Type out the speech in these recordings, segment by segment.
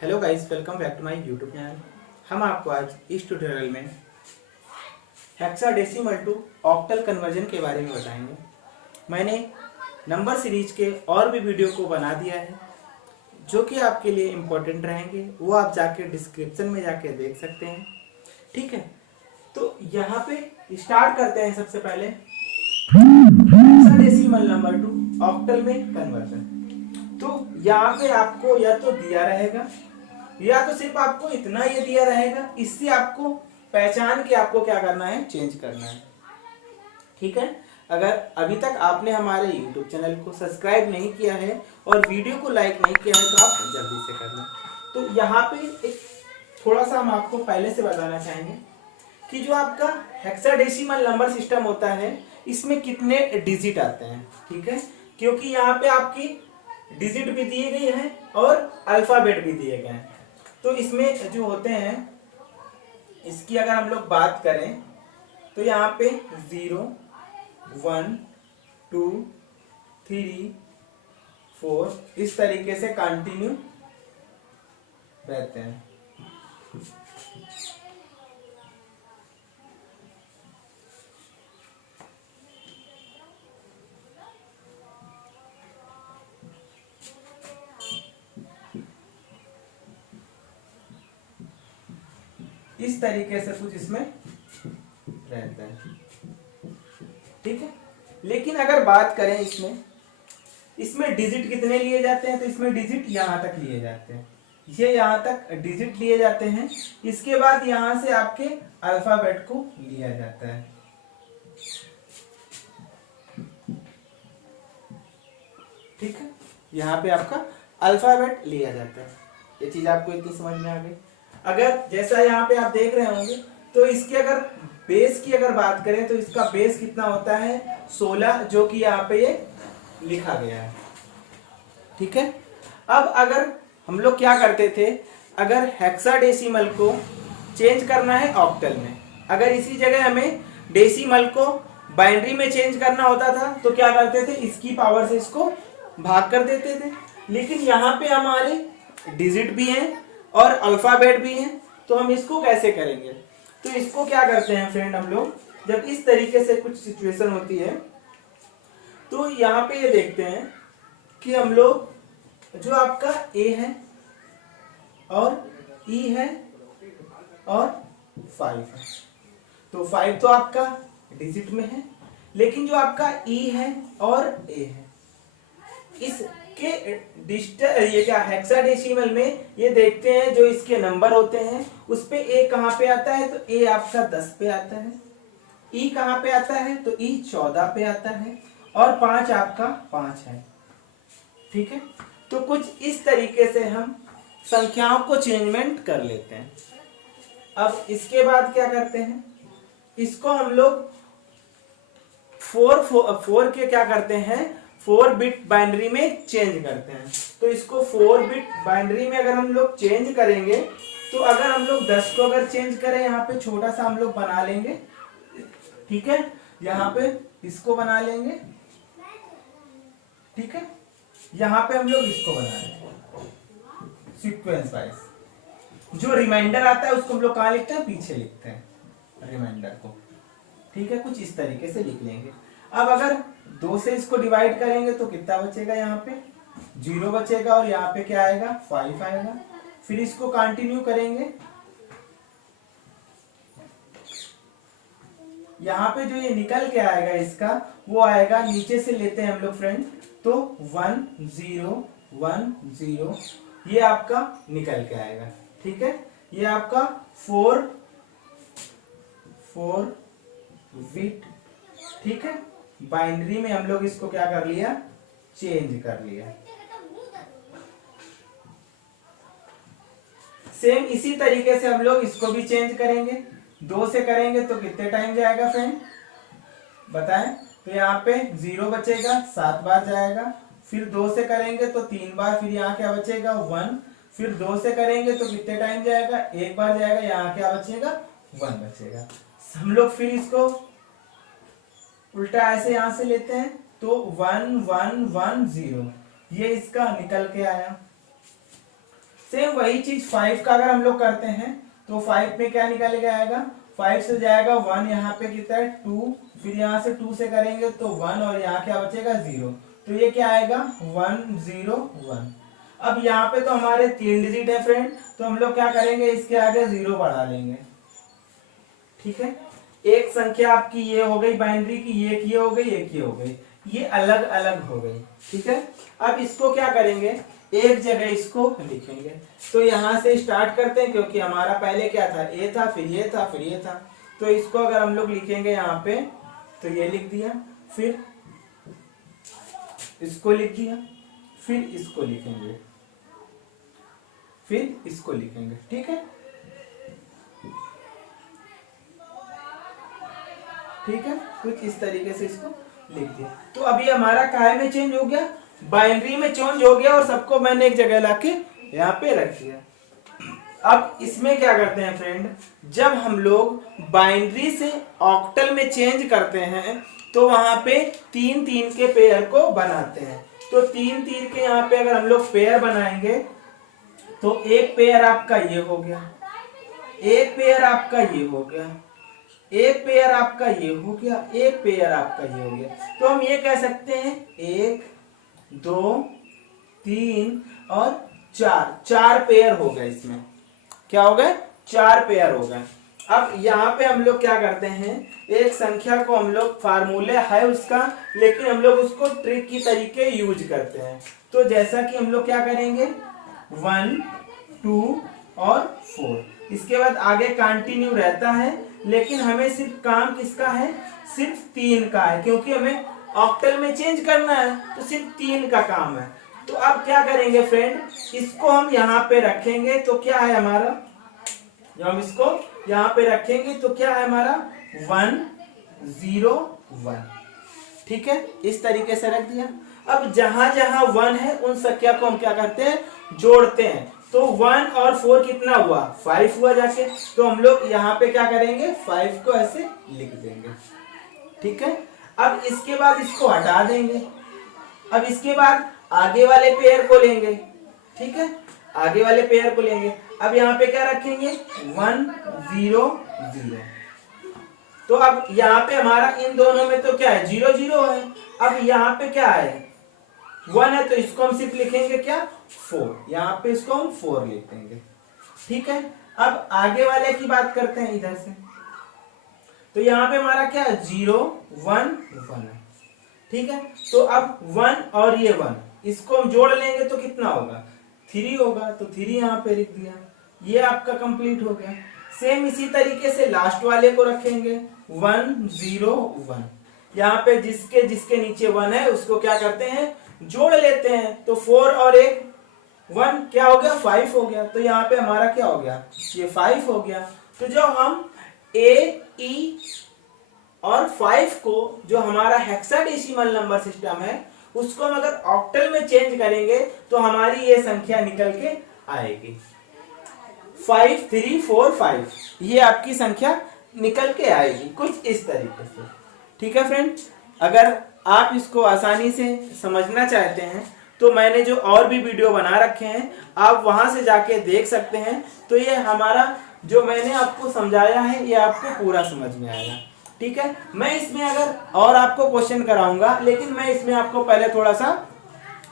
Hello guys, welcome back to my YouTube channel. हम आपको आज इस ट्यूटोरियल में हेक्साडेसिमल टू ऑक्टल कन्वर्जन के बारे में बताएंगे। मैंने नंबर सीरीज के और भी वीडियो को बना दिया है जो कि आपके लिए इम्पोर्टेंट रहेंगे, वो आप जाके डिस्क्रिप्शन में जाके देख सकते हैं। ठीक है, तो यहाँ पे स्टार्ट करते हैं। सबसे पहले हेक्साडेसिमल नंबर टू ऑक्टल में कन्वर्जन। तो यहाँ पे आपको या तो दिया रहेगा या तो सिर्फ आपको इतना ये दिया रहेगा, इससे आपको पहचान के आपको क्या करना है, चेंज करना है। ठीक है, अगर अभी तक आपने हमारे YouTube चैनल को सब्सक्राइब नहीं किया है और वीडियो को लाइक नहीं किया है तो आप जल्दी से कर लें। तो यहाँ पे एक थोड़ा सा हम आपको पहले से बताना चाहेंगे कि जो आपका हेक्साडेसिमल नंबर सिस्टम होता है इसमें कितने डिजिट आते हैं। ठीक है, क्योंकि यहाँ पे आपकी डिजिट भी दिए गए हैं और अल्फाबेट भी दिए गए हैं। तो इसमें जो होते हैं, इसकी अगर हम लोग बात करें तो यहाँ पे 0, 1, 2, 3, 4 इस तरीके से कंटिन्यू रहते हैं। इस तरीके से कुछ इसमें रहता है। ठीक है, लेकिन अगर बात करें इसमें डिजिट कितने लिए जाते हैं, तो इसमें डिजिट यहां तक लिए जाते हैं। ये यहां तक डिजिट लिए जाते हैं। इसके बाद यहां से आपके अल्फाबेट को लिया जाता है। ठीक है, यहाँ पे आपका अल्फाबेट लिया जाता है। ये चीज आपको इतनी समझ में आ गई। अगर जैसा यहाँ पे आप देख रहे होंगे तो इसकी अगर बेस की अगर बात करें तो इसका बेस कितना होता है, 16, जो कि यहाँ पे ये लिखा गया है। ठीक है, अब अगर हम लोग क्या करते थे, अगर हेक्साडेसिमल को चेंज करना है ऑक्टल में, अगर इसी जगह हमें डेसिमल को बाइनरी में चेंज करना होता था तो क्या करते थे, इसकी पावर से इसको भाग कर देते थे। लेकिन यहाँ पे हमारे डिजिट भी हैं और अल्फाबेट भी हैं, तो हम इसको कैसे करेंगे। तो इसको क्या करते हैं फ्रेंड, हम लोग जब इस तरीके से कुछ सिचुएशन होती है तो यहाँ पे ये देखते हैं कि हम लोग जो आपका ए है और ई है और 5 है, तो 5 तो आपका डिजिट में है, लेकिन जो आपका ई है और ए है, इसके ये क्या हेक्साडेसिमल में ये देखते हैं जो इसके नंबर होते हैं उस पे ए कहां पे आता है, तो ए आपका 10 पे आता है। ई कहां पे आता है, तो ई 14 पे आता है और 5 आपका 5 है। ठीक है, तो कुछ इस तरीके से हम संख्याओं को चेंजमेंट कर लेते हैं। अब इसके बाद क्या करते हैं, इसको हम लोग 4 के क्या करते हैं, 4 बिट बाइनरी में चेंज करते हैं। तो इसको 4 बिट बाइनरी में अगर हम लोग चेंज करेंगे तो अगर हम लोग 10 को अगर चेंज करें, यहाँ पे छोटा सा हम लोग बना लेंगे। ठीक है, यहाँ पे इसको बना लेंगे। ठीक है, यहाँ पे हम लोग इसको बना लेंगे सीक्वेंस वाइज। जो रिमाइंडर आता है उसको हम लोग कहाँ लिखते हैं, पीछे लिखते हैं रिमाइंडर को। ठीक है, कुछ इस तरीके से लिख लेंगे। अब अगर 2 से इसको डिवाइड करेंगे तो कितना बचेगा, यहाँ पे 0 बचेगा और यहाँ पे क्या आएगा, 5 आएगा। फिर इसको कंटिन्यू करेंगे, यहाँ पे जो ये निकल के आएगा इसका वो आएगा, नीचे से लेते हैं हम लोग फ्रेंड, तो 1 0 1 0 ये आपका निकल के आएगा। ठीक है, ये आपका 4 बिट। ठीक है, बाइनरी में हम लोग इसको क्या कर लिया, चेंज कर लिया। सेम इसी तरीके से हम लोग इसको भी चेंज करेंगे। 2 से करेंगे तो कितने टाइम जाएगा फ्रेंड, बताएं। तो यहाँ पे 0 बचेगा, 7 बार जाएगा। फिर 2 से करेंगे तो 3 बार, फिर यहाँ क्या बचेगा 1। फिर 2 से करेंगे तो कितने टाइम जाएगा, 1 बार जाएगा। यहाँ क्या बचेगा, 1 बचेगा। हम लोग फिर इसको उल्टा ऐसे यहां से लेते हैं तो 1 1 1 0 ये इसका निकल के आया। सेम वही चीज 5 का अगर हम लोग करते हैं तो 5 में क्या निकल के आएगा, 5 से जाएगा 1, यहाँ पे कितना है 2, फिर यहाँ से 2 से करेंगे तो 1 और यहाँ क्या बचेगा 0, तो ये क्या आएगा 1 0 1। अब यहाँ पे तो हमारे 3 डिजिट है फ्रेंड, तो हम लोग क्या करेंगे इसके आगे 0 बढ़ा लेंगे। ठीक है, एक संख्या आपकी ये हो गई बाइनरी की, एक ये हो गई, एक ये हो गई, ये अलग अलग हो गई। ठीक है, अब इसको क्या करेंगे, एक जगह इसको लिखेंगे। तो यहां से स्टार्ट करते हैं क्योंकि हमारा पहले क्या था, ए था, फिर ये था, फिर ये था। तो इसको अगर हम लोग लिखेंगे यहाँ पे तो ये लिख दिया, फिर इसको लिख दिया, फिर इसको लिखेंगे, फिर इसको लिखेंगे। ठीक है, ठीक है, कुछ इस तरीके से इसको लिख दिया। तो अभी हमारा काय में चेंज हो गया, बाइनरी में चेंज हो गया और सबको मैंने एक जगह लाके यहाँ पे रख दिया। अब इसमें क्या करते हैं फ्रेंड, जब हम लोग बाइनरी से ऑक्टल में चेंज करते हैं तो वहां पे 3 3 के पेयर को बनाते हैं। तो 3 3 के यहाँ पे अगर हम लोग पेयर बनाएंगे तो एक पेयर आपका ये हो गया, एक पेयर आपका ये हो गया, एक पेयर आपका ये हो गया, एक पेयर आपका ये हो गया। तो हम ये कह सकते हैं 1 2 3 और 4, 4 पेयर हो गए। इसमें क्या हो गए, 4 पेयर हो गए। अब यहाँ पे हम लोग क्या करते हैं, एक संख्या को हम लोग फार्मूले है उसका, लेकिन हम लोग उसको ट्रिक की तरीके यूज करते हैं। तो जैसा कि हम लोग क्या करेंगे 1 2 और 4, इसके बाद आगे कंटिन्यू रहता है, लेकिन हमें सिर्फ काम किसका है, सिर्फ 3 का है, क्योंकि हमें ऑक्टल में चेंज करना है तो सिर्फ 3 का काम है। तो अब क्या करेंगे फ्रेंड, इसको हम यहाँ पे रखेंगे तो क्या है हमारा, जब हम इसको यहाँ पे रखेंगे तो क्या है हमारा 1 0 1। ठीक है, इस तरीके से रख दिया। अब जहां जहां 1 है उन संख्या को हम क्या करते हैं, जोड़ते हैं। तो 1 और 4 कितना हुआ, 5 हुआ जाके। तो हम लोग यहाँ पे क्या करेंगे, 5 को ऐसे लिख देंगे। ठीक है, अब इसके बाद इसको हटा देंगे। अब इसके बाद आगे वाले पेयर को लेंगे। ठीक है, आगे वाले पेयर को लेंगे। अब यहाँ पे क्या रखेंगे 1 0 0। तो अब यहाँ पे हमारा इन दोनों में तो क्या है 0 0 है। अब यहाँ पे क्या है 1 है, तो इसको हम सिर्फ लिखेंगे क्या 4, यहाँ पे इसको हम 4 लिख देंगे। ठीक है, अब आगे वाले की बात करते हैं इधर से। तो यहाँ पे हमारा क्या 0 1 1 है। ठीक है, तो अब 1 और ये 1 इसको हम जोड़ लेंगे तो कितना होगा 3 होगा, तो 3 यहाँ पे लिख दिया। ये आपका कंप्लीट हो गया। सेम इसी तरीके से लास्ट वाले को रखेंगे 1 0 1। यहाँ पे जिसके जिसके नीचे 1 है उसको क्या करते हैं, जोड़ लेते हैं। तो 4 और 1 क्या हो गया 5 हो गया। तो यहाँ पे हमारा क्या हो गया, ये 5 हो गया। तो जो हम ए ई और 5 को, जो हमारा हेक्साडेसिमल नंबर सिस्टम है, उसको हम अगर ऑक्टल में चेंज करेंगे तो हमारी ये संख्या निकल के आएगी 5 3 4 5। ये आपकी संख्या निकल के आएगी कुछ इस तरीके से। ठीक है फ्रेंड, अगर आप इसको आसानी से समझना चाहते हैं तो मैंने जो और भी वीडियो बना रखे हैं आप वहां से जाके देख सकते हैं। तो ये हमारा जो मैंने आपको समझाया है ये आपको पूरा समझ में आएगा। ठीक है, मैं इसमें अगर और आपको क्वेश्चन कराऊंगा, लेकिन मैं इसमें आपको पहले थोड़ा सा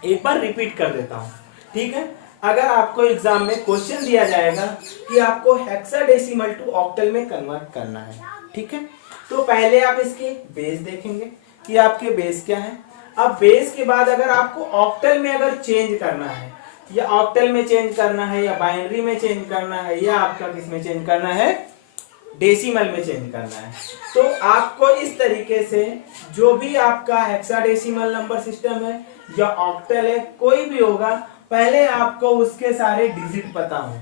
एक बार रिपीट कर देता हूं। ठीक है, अगर आपको एग्जाम में क्वेश्चन दिया जाएगा कि आपको हेक्साडेसिमल टू ऑक्टल में कन्वर्ट करना है, ठीक है, तो पहले आप इसके बेस देखेंगे कि आपके बेस क्या है। अब बेस के बाद अगर आपको ऑक्टल में अगर चेंज करना है, या ऑक्टल में चेंज करना है, या बाइनरी में चेंज करना है, या आपका किस में चेंज करना है, डेसिमल में चेंज करना है, तो आपको इस तरीके से जो भी आपका हेक्साडेसिमल नंबर सिस्टम है या ऑक्टल है, कोई भी होगा, पहले आपको उसके सारे डिजिट पता हो।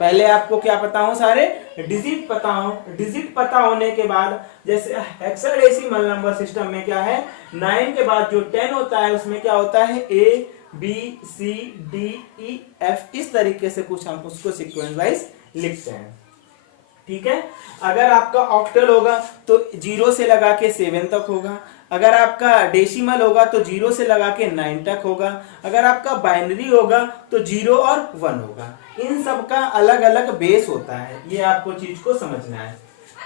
पहले आपको क्या पता हो, सारे डिजिट पता हो। डिजिट पता होने के बाद, जैसे हेक्साडेसिमल नंबर सिस्टम में क्या है, 9 के बाद जो 10 होता है उसमें क्या होता है A B C D E F, इस तरीके से कुछ हम उसको सीक्वेंस वाइज लिखते हैं। ठीक है, अगर आपका ऑक्टल होगा तो 0 से लगा के 7 तक होगा। अगर आपका डेसिमल होगा तो 0 से लगा के 9 तक होगा, अगर आपका बाइनरी होगा तो 0 और 1 होगा। इन सब का अलग अलग बेस होता है, ये आपको चीज को समझना है।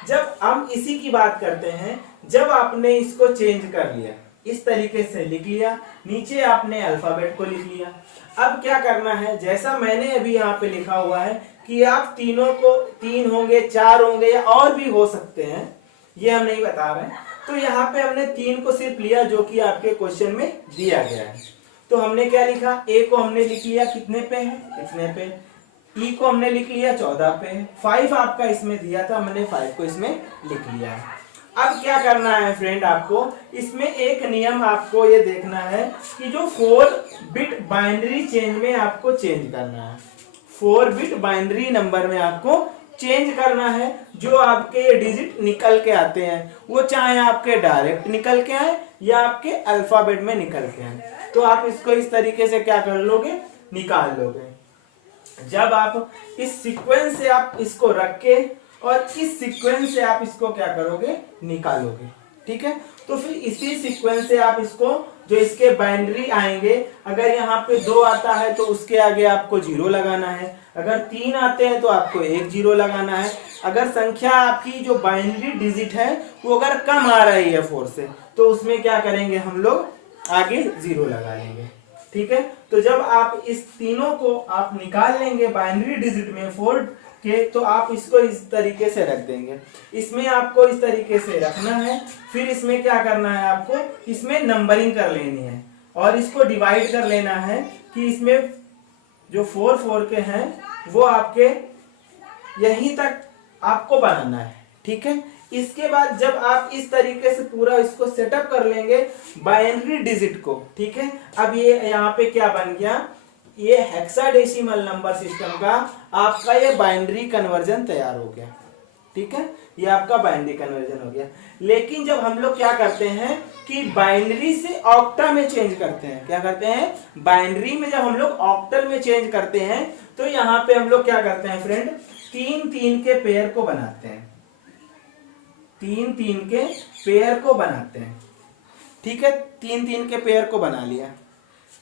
जब हम इसी की बात करते हैं, जब आपने इसको चेंज कर लिया, इस तरीके से लिख लिया, नीचे आपने अल्फाबेट को लिख लिया, अब क्या करना है, जैसा मैंने अभी यहाँ पे लिखा हुआ है कि आप तीनों को, 3 होंगे, 4 होंगे या और भी हो सकते हैं, ये हम नहीं बता रहे हैं। तो यहाँ पे हमने 3 को सिर्फ लिया जो कि आपके क्वेश्चन में दिया गया है। तो हमने क्या लिखा, ए को हमने लिख लिया कितने पे है, इतने पे। ई को हमने लिख लिया 14 पे। 5 आपका इसमें दिया था, हमने 5 को इसमें लिख लिया है। अब क्या करना है फ्रेंड, आपको इसमें एक नियम आपको ये देखना है कि जो 4 बिट बाइनरी चेंज में आपको चेंज करना है, 4 बिट बाइनरी नंबर में आपको चेंज करना है। जो आपके ये डिजिट निकल के आते हैं, वो चाहे आपके डायरेक्ट निकल के आए या आपके अल्फाबेट में निकल के आए, तो आप इसको इस तरीके से क्या कर लोगे, निकाल लोगे। जब आप इस सीक्वेंस से आप इसको रख के और इस सीक्वेंस से आप इसको क्या करोगे, निकालोगे, ठीक है। तो फिर इसी सीक्वेंस से आप इसको, जो इसके बाइनरी आएंगे, अगर यहाँ पे 2 आता है तो उसके आगे आपको 0 लगाना है, अगर 3 आते हैं तो आपको 1 0 लगाना है। अगर संख्या आपकी जो बाइनरी डिजिट है वो अगर कम आ रही है 4 से, तो उसमें क्या करेंगे हम लोग, आगे 0 लगा लेंगे, ठीक है। तो जब आप इस तीनों को आप निकाल लेंगे बाइनरी डिजिट में 4 के, तो आप इसको इस तरीके से रख देंगे। इसमें आपको इस तरीके से रखना है। फिर इसमें क्या करना है, आपको इसमें नंबरिंग कर लेनी है और इसको डिवाइड कर लेना है कि इसमें जो 4 4 के हैं वो आपके यहीं तक आपको बनाना है, ठीक है। इसके बाद जब आप इस तरीके से पूरा इसको सेटअप कर लेंगे बाइनरी डिजिट को, ठीक है। अब ये यहाँ पे क्या बन गया, ये हेक्साडेसिमल नंबर सिस्टम का आपका ये बाइनरी कन्वर्जन तैयार हो गया, ठीक है। ये आपका बाइनरी कन्वर्जन हो गया। लेकिन जब हम लोग क्या करते हैं कि बाइनरी से ऑक्टा में चेंज करते हैं, क्या करते हैं, बाइनरी में जब हम लोग ऑक्टल में चेंज करते हैं, तो यहाँ पे हम लोग क्या करते हैं फ्रेंड, 3-3 के पेयर को बनाते हैं, 3-3 के पेयर को बनाते हैं, ठीक है। 3-3 के पेयर को बना लिया,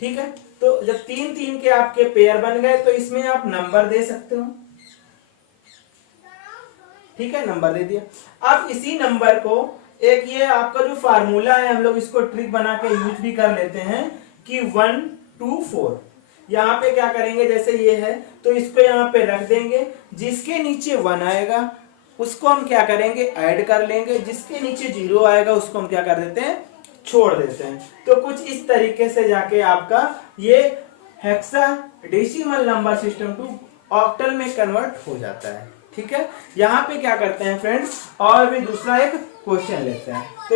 ठीक है। तो जब 3-3 के आपके पेयर बन गए तो इसमें आप नंबर दे सकते हो, ठीक है, नंबर दे दिया। अब इसी नंबर को एक ये आपका जो फार्मूला है, हम लोग इसको ट्रिक बना के यूज भी कर लेते हैं कि 1 2 4। यहाँ पे क्या करेंगे, जैसे ये है तो इसको यहाँ पे रख देंगे, जिसके नीचे 1 आएगा उसको हम क्या करेंगे, ऐड कर लेंगे, जिसके नीचे 0 आएगा उसको हम क्या कर देते हैं, छोड़ देते हैं। तो कुछ इस तरीके से जाके आपका ये hexadecimal number system to octal में कन्वर्ट हो जाता है, ठीक है। यहाँ पे क्या करते हैं फ्रेंड्स, और भी दूसरा एक क्वेश्चन लेते हैं। तो